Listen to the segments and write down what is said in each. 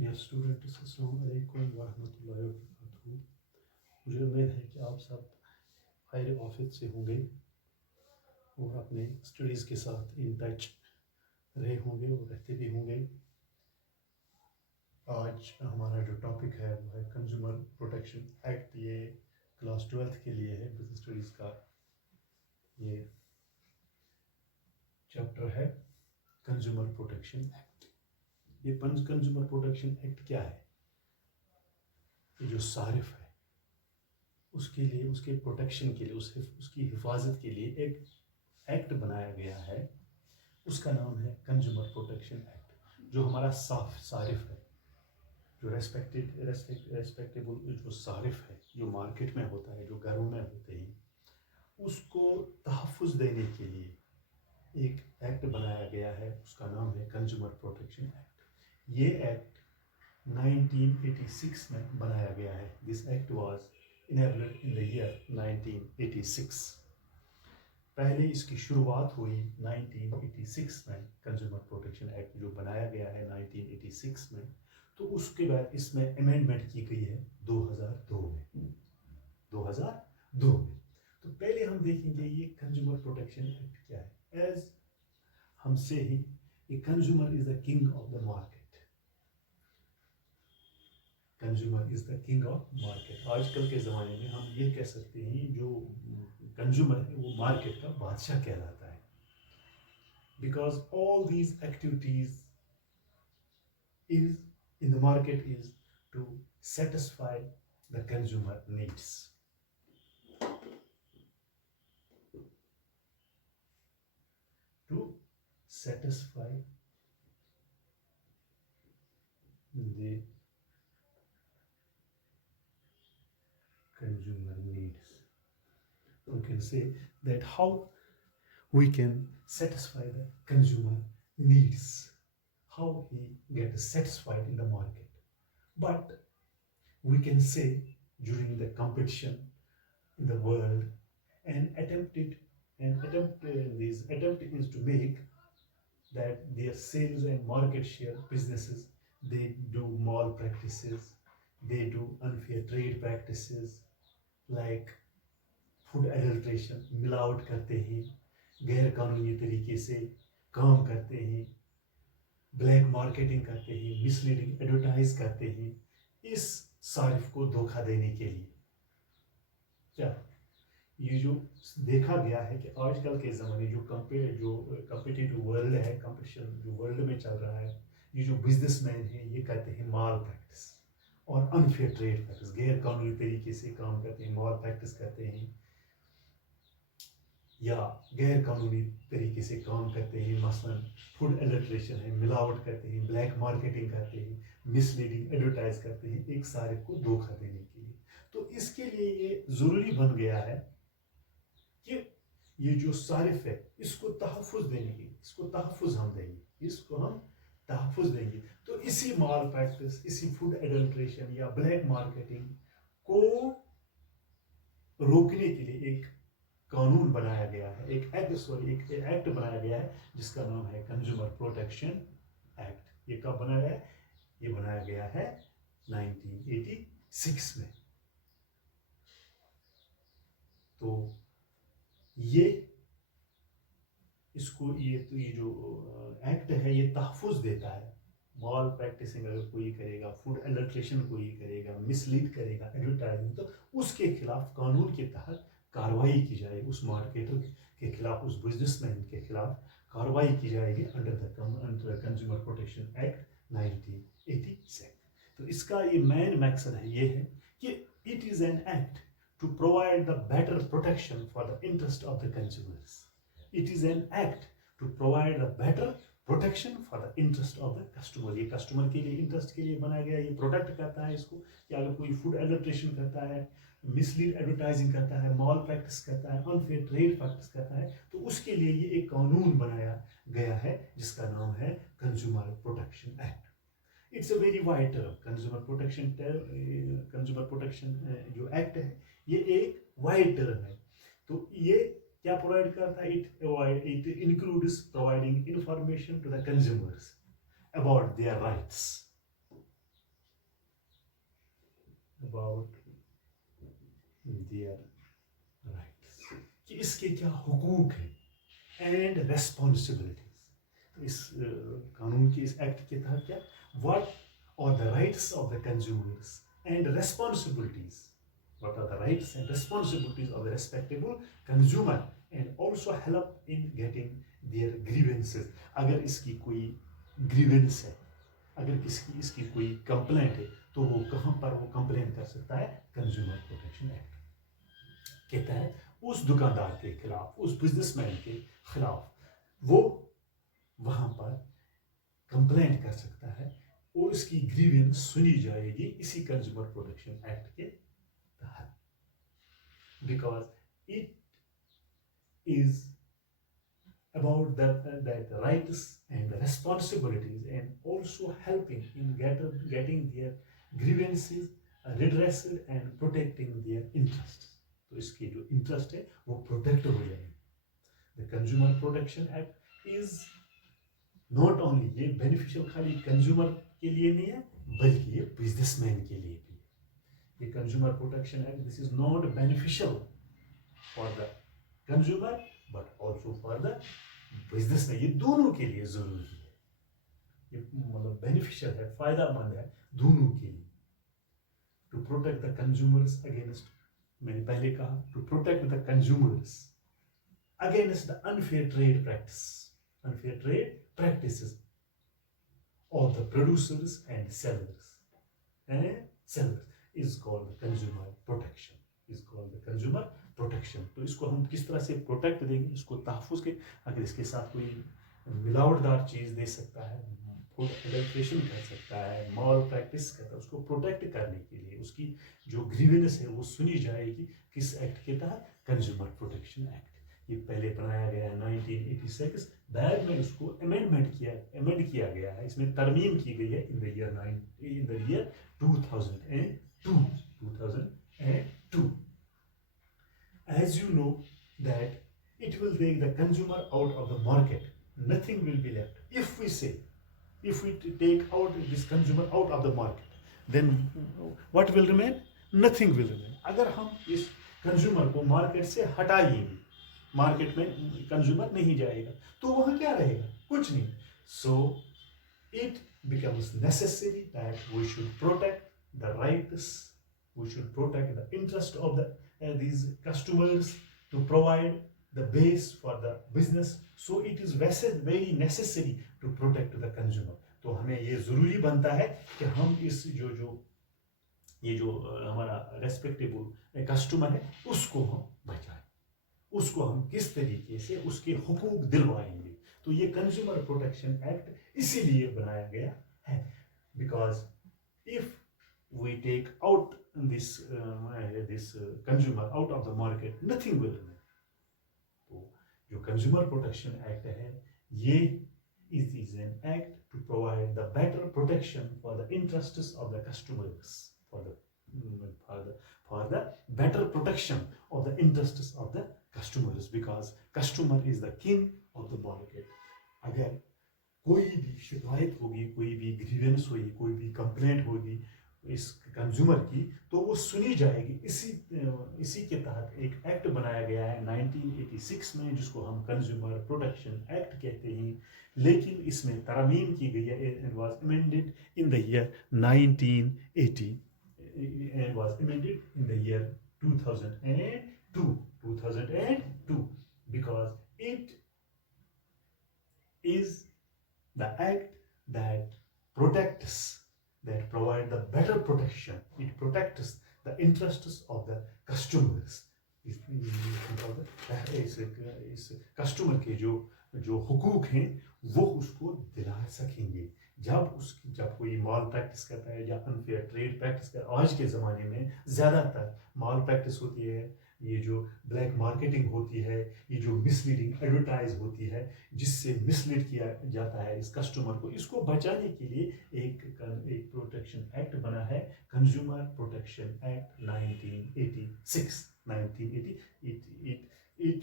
Dear students, अस्सलाम वालेकुम वरहमतुल्लाहि वबरकातुहू। मुझे उम्मीद है कि आप सब खैर आफियत से होंगे और अपने स्टडीज़ के साथ इन टच रहे होंगे और रहते भी होंगे। आज हमारा जो टॉपिक है वो है कंज्यूमर प्रोटेक्शन एक्ट। ये क्लास 12th के लिए है, बिजनेस स्टडीज़ का ये चैप्टर है कंज्यूमर प्रोटेक्शन एक्ट। ये कंज्यूमर प्रोटेक्शन एक्ट क्या है? ये जो सारिफ है उसके लिए, उसके प्रोटेक्शन के लिए, उसकी हिफाजत के लिए एक एक्ट बनाया गया है। उसका नाम है कंज्यूमर प्रोटेक्शन एक्ट। जो हमारा सारिफ है, जो रेस्पेक्टेबल जो सारिफ है, जो मार्केट में होता है, जो घरों में होते हैं, उसको तहफ़्फ़ुज़ देने के लिए एक एक्ट बनाया गया है। उसका नाम है कंज्यूमर प्रोटेक्शन एक्ट। ये एक्ट 1986 में बनाया गया है। This act was enabled in the year 1986। पहले इसकी शुरुआत हुई 1986 में। कंज्यूमर प्रोटेक्शन एक्ट जो बनाया गया है 1986 में, तो उसके बाद इसमें अमेंडमेंट की गई है 2002 में। 2002 में। तो पहले हम देखेंगे ये कंज्यूमर प्रोटेक्शन एक्ट क्या है। एज हम से ही, a consumer is the king of the market. Consumer is the king of market. आजकल के ज़माने में हम ये कह सकते हैं जो कंज्यूमर है वो मार्केट का बादशाह कहलाता है। Because all these activities is in the market is to satisfy the consumer needs. To satisfy the consumer needs. We can say that how we can satisfy the consumer needs, how he gets satisfied in the market. But we can say during the competition in the world, this attempt is to make that their sales and market share businesses, they do malpractices, they do unfair trade practices like food adulteration, मिलावट करते हैं, गैर कानूनी तरीके से काम करते हैं, ब्लैक मार्केटिंग करते हैं, मिसलीडिंग एडवर्टाइज करते हैं, इस सारिफ को धोखा देने के लिए। क्या ये जो देखा गया है कि आजकल के ज़माने जो कम्पिटिटिव वर्ल्ड है, कंपटीशन जो वर्ल्ड में चल रहा है, ये जो बिजनेसमैन हैं ये करते हैं माल प्रैक्टिस और अनफेयर ट्रेड प्रैक्टिस, गैर कानूनी तरीके से काम करते हैं, माल प्रैक्टिस करते हैं या गैर कानूनी तरीके से काम करते हैं। मसलन फूड एडल्ट्रेशन है, मिलावट करते हैं, ब्लैक मार्केटिंग करते हैं, मिसलीडिंग एडवर्टाइज करते हैं एक सारिफ को धोखा देने के लिए। तो इसके लिए ये ज़रूरी बन गया है कि ये जो सारिफ है इसको तहफ़्फ़ुज़ देने की, इसको तहफ़्फ़ुज़ हम देंगे, इसको हम तहफ़्फ़ुज़ देंगे। तो इसी माल प्रैक्टिस, इसी फूड एडल्ट्रेशन या ब्लैक मार्केटिंग को रोकने के लिए एक कानून बनाया गया है, एक एक्ट बनाया गया है जिसका नाम है कंज्यूमर प्रोटेक्शन एक्ट। ये कब बनाया गया है? ये बनाया गया है 1986 में। तो ये जो एक्ट है ये तहफ़्फ़ुज़ देता है। माल प्रैक्टिसिंग अगर कोई करेगा, फूड एडल्ट्रेशन कोई करेगा, मिसलीड करेगा एडवर्टाइजिंग, तो उसके खिलाफ कानून के तहत कार्रवाई की जाएगी। उस मार्केटर के खिलाफ, उस बिजनेसमैन के खिलाफ कार्रवाई की जाएगी under the consumer protection act 1987। तो इसका ये मेन मकसद है, ये है कि it is an act to provide the better protection for the interest of the consumers. It is an act to provide the better protection for the interest of the customer. ये customer के लिए, interest के लिए बनाया गया। ये protect करता है इसको कि अगर कोई फूड एडल्ट्रेशन करता है, मिसलीड एडवर्टाइजिंग करता है, माल प्रैक्टिस करता है, अनफेयर ट्रेड प्रैक्टिस करता है, तो उसके लिए ये एक कानून बनाया गया है जिसका नाम है consumer protection act. It's a very wide term. Consumer protection जो एक्ट है ये एक वाइड टर्म है। तो ये क्या प्रोवाइड करता है? It includes providing information to the consumers about their rights. about their rights, कि इसके क्या हुकूक हैं एंड रेस्पॉन्सिबिलिटीज। इस कानून के, इस एक्ट के तहत क्या, what are the rights of the consumers and responsibilities, what are the rights and responsibilities of the respectable consumer, and also help in getting their grievances। अगर इसकी कोई ग्रीवेंस है, अगर किसकी इसकी कोई कंप्लेंट है, तो वो कहाँ पर वो कंप्लेन कर सकता है? कंज्यूमर प्रोटेक्शन एक्ट के तहत उस दुकानदार के खिलाफ, उस बिजनेसमैन के खिलाफ वो वहां पर कंप्लेंट कर सकता है और इसकी ग्रीवेंस सुनी जाएगी इसी कंज्यूमर प्रोटेक्शन एक्ट के तहत, because it is about that rights and responsibilities, and also helping in getting their grievances redressed and protecting their interests। तो इसके जो इंटरेस्ट है वो प्रोटेक्ट हो जाएंगे। The consumer protection act is not only, ये बेनिफिशियल खाली कंज्यूमर के लिए नहीं है, बल्कि ये बिजनेसमैन के लिए भी है। ये consumer protection act, this is not beneficial for the consumer but also for the businessman, ये दोनों के लिए जरूरी है। ये मतलब बेनिफिशियल है, फायदामंद है दोनों के लिए। To protect the consumers against, मैंने पहले कहा, to protect the consumers against the unfair trade practices of the producers and sellers is called the consumer protection, तो इसको हम किस तरह से प्रोटेक्ट देंगे, इसको तहफ़्फ़ुज़ के, अगर इसके साथ कोई मिलावटदार चीज़ दे सकता है, फूड एडल्ट्रेशन कर सकता है, मॉल प्रैक्टिस करता है, उसको प्रोटेक्ट करने के लिए उसकी जो ग्रीवेंस है वो सुनी जाएगी किस एक्ट के तहत? Consumer protection act. ये पहले बनाया गया है 1986, बाद में उसको अमेंड किया गया है, इसमें तरमीम की गई है इन the year 2002। As you know that it will take the consumer out of the market, nothing will be left. If we take out this consumer out of the market, then what will remain? Nothing will remain। अगर हम इस consumer को market से हटाएंगे, market में consumer नहीं जाएगा, तो वहां क्या रहेगा? कुछ नहीं। So it becomes necessary that we should protect the rights, we should protect the interest of these customers, to provide the base for the business। So it is very necessary to protect the consumer। तो हमें ये जरूरी बनता है कि हम इस ये जो हमारा रेस्पेक्टेबल कस्टमर है उसको हम बचाएं, उसको हम किस तरीके से उसके हुकूक दिलवाएंगे। तो ये कंज्यूमर प्रोटेक्शन एक्ट इसीलिए बनाया गया है, because if we take out this consumer out of the market, nothing will remain। तो जो कंज्यूमर प्रोटेक्शन एक्ट है, ये is an act to provide the better protection for the interests of the customers, for the better protection of the interests of the customers, because customer is the king of the market। अगर कोई भी शिकायत होगी, कोई भी grievance होगी, कोई भी कंप्लेंट होगी इस कंज्यूमर की, तो वो सुनी जाएगी। इसी के तहत एक एक्ट बनाया गया है 1986 में, जिसको हम कंज्यूमर प्रोटेक्शन एक्ट कहते हैं, लेकिन इसमें तरमीम की गई है। It was amended in the year 1980 and was amended in the year 2002, because it is the act that provide the better protection, it protects the interests of the customers। इस customer के जो हुकूक हैं वो उसको दिला सकेंगे। जब कोई मॉल प्रैक्टिस करता है या अनफेयर ट्रेड प्रैक्टिस करता है, आज के ज़माने में ज़्यादातर मॉल प्रैक्टिस होती है, ये जो ब्लैक मार्केटिंग होती है, ये जो मिसलीडिंग एडवर्टाइज होती है, जिससे मिसलीड किया जाता है इस कस्टमर को, इसको बचाने के लिए एक प्रोटेक्शन एक्ट बना है, consumer protection act 1986। It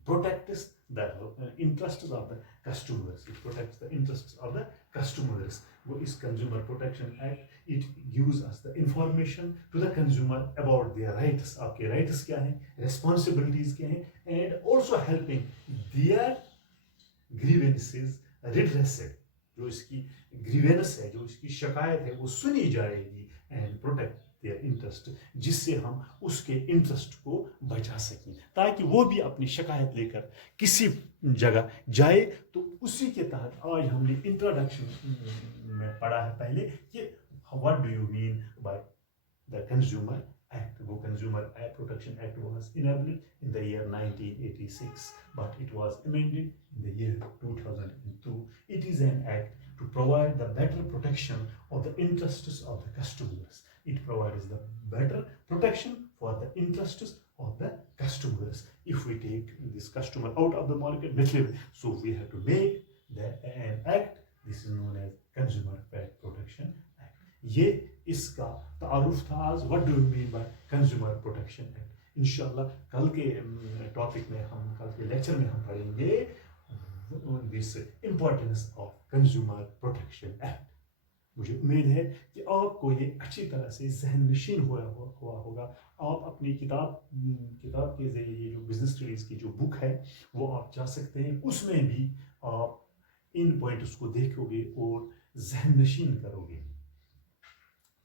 protects the interests of the customers. It protects the interests of the customers. वो इस Consumer Protection Act, it gives us the information to the consumer about their rights. आपके rights क्या हैं, responsibilities क्या हैं, and also helping their grievances redressed. जो इसकी grievance है, जो इसकी शिकायत है, वो सुनी जाएगी and protect their interest, जिससे हम उसके इंटरेस्ट को बचा सकें, ताकि वो भी अपनी शिकायत लेकर किसी जगह जाए। तो उसी के तहत आज हमने इंट्रोडक्शन में पढ़ा है पहले कि what do you mean by the consumer act. वो consumer protection act was enabled in the year 1986, but it was amended in the year 2002. It is an act to provide the better protection of the interests of the customers. It provides the better protection for the interests of the customers. If we take this customer out of the market, so we have to make an act. This is known as Consumer Protection Act. ये इसका तारुफ था आज. What do you mean by Consumer Protection Act? इंशाल्लाह कल के topic में हम, कल के लेक्चर में हम पढ़ेंगे this importance of Consumer Protection Act. मुझे उम्मीद है कि आपको ये अच्छी तरह से जहन नशीन हुआ होगा। आप अपनी किताब के जरिए जो बिजनेस स्टडीज की जो बुक है वो आप जा सकते हैं, उसमें भी आप इन पॉइंट्स को देखोगे और जहन नशीन करोगे।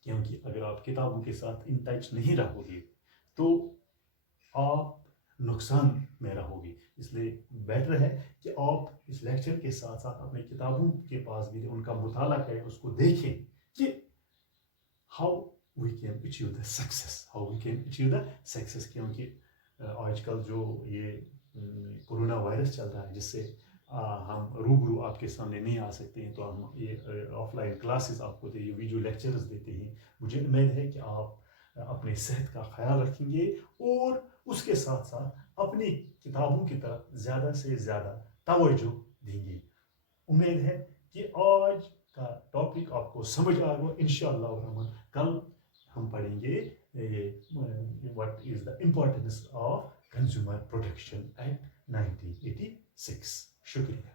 क्योंकि अगर आप किताबों के साथ इन टच नहीं रहोगे तो आप नुकसान में रहोगे। इसलिए बेटर है कि आप इस लेक्चर के साथ साथ अपने किताबों के पास भी उनका मुताला करें, उसको देखें कि how we can achieve the success. क्योंकि आजकल जो ये कोरोना वायरस चल रहा है, जिससे हम रूबरू आपके सामने नहीं आ सकते हैं, तो हम ये ऑफलाइन क्लासेस आपको ये वीडियो लेक्चर्स देते हैं। मुझे उम्मीद है कि आप अपने सेहत का ख्याल रखेंगे और उसके साथ साथ अपनी किताबों की तरफ ज़्यादा से ज़्यादा तवज्जो देंगे। उम्मीद है कि आज का टॉपिक आपको समझ आ गया। इंशाअल्लाह रहमान कल हम पढ़ेंगे what is the importance of consumer protection act 1986। शुक्रिया।